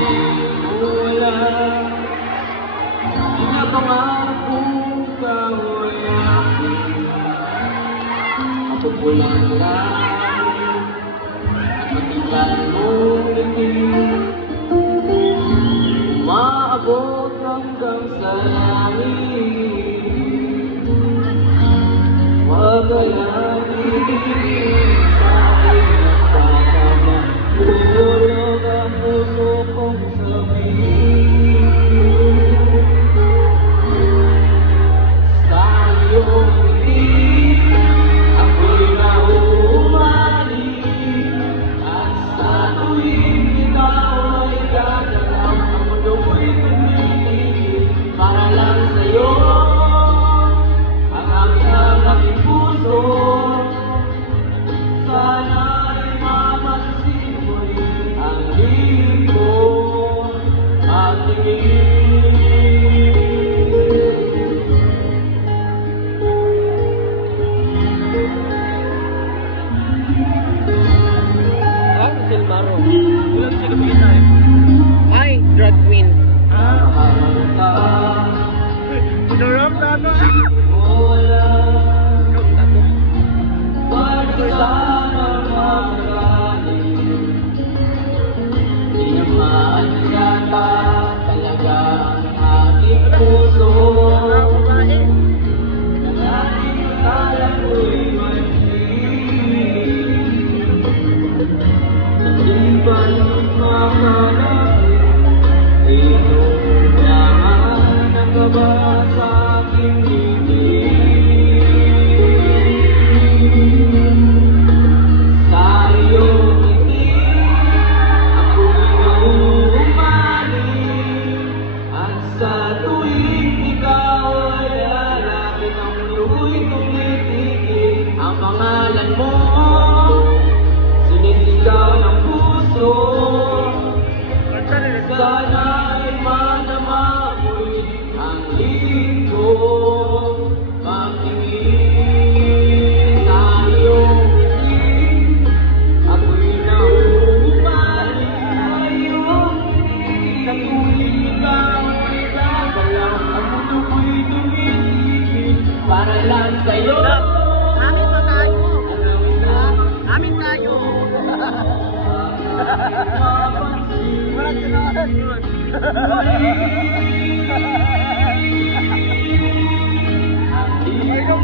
Wala, pinapangako ka ay akin. Mapupulang langit at matibay mong ngiti, umaabot hanggang sa langit. Wag kaya ibigin sa akin nagtatama, hulog ang puso kong sabihin. Sa iyong ngiti ako'y nauumali, at sa tuwing ikaw ay dadalaw, ang mundo ko'y tumitigil para lang sa'yo. Sana'y mapansin mo'y ang hiling ko at tingin. Silmaro. Ilan sila bigyan tayo? Ay, drag queen. Sinurap na ano? Talaga ang aking puso, ang aking akala ko'y maliit. Hindi ba nagmamalaki, ito naman ang kaba sa aking bibig. Sa iyong ngiti ako'y nauumali, at sa tuwing ikaw ay lalapit, ang lu'y tumitigil. Ang pangalan mo sinisigaw ng puso. Sana'y madama mo'y ang hiling ko magtingin. Sa iyong ngiti ako'y nauumali, sa iyong ngiti sa tuwing ikaw ay gagalaw, ang mundo ko'y tumitigil para lang sa'yo. Amin pa tayo. Amin tayo. Wala tinood. Ang hiling ko